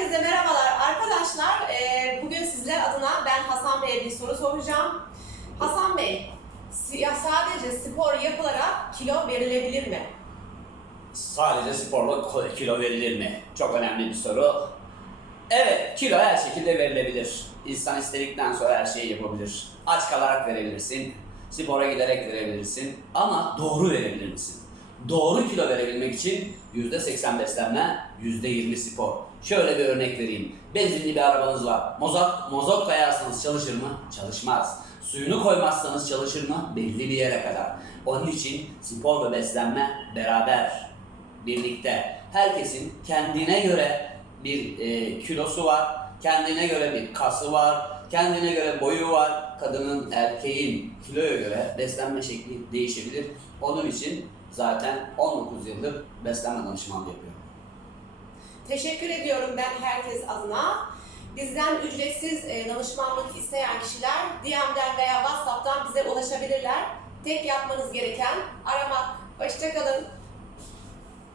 Herkese merhabalar arkadaşlar. Ee, bugün sizler adına ben Hasan Bey'e bir soru soracağım. Hasan Bey, sadece spor yapılarak kilo verilebilir mi? Sadece sporla kilo verilir mi? Çok önemli bir soru. Evet, kilo her şekilde verilebilir. İnsan istedikten sonra her şeyi yapabilir. Aç kalarak verebilirsin, spora giderek verebilirsin ama doğru verebilir misin? Doğru kilo verebilmek için %80 beslenme, %20 spor. Şöyle bir örnek vereyim. Benzinli bir arabanız var. Mozot, mozot kayarsanız çalışır mı? Çalışmaz. Suyunu koymazsanız çalışır mı? Belli bir yere kadar. Onun için spor ve beslenme beraber birlikte herkesin kendine göre bir e, kilosu var, kendine göre bir kası var, kendine göre boyu var. Kadının, erkeğin kiloya göre beslenme şekli değişebilir. Onun için zaten 19 yıldır beslenme danışmanlığı yapıyorum. Teşekkür ediyorum ben herkes adına. Bizden ücretsiz e, danışmanlık isteyen kişiler DM'den veya WhatsApp'tan bize ulaşabilirler. Tek yapmanız gereken aramak. Hoşçakalın.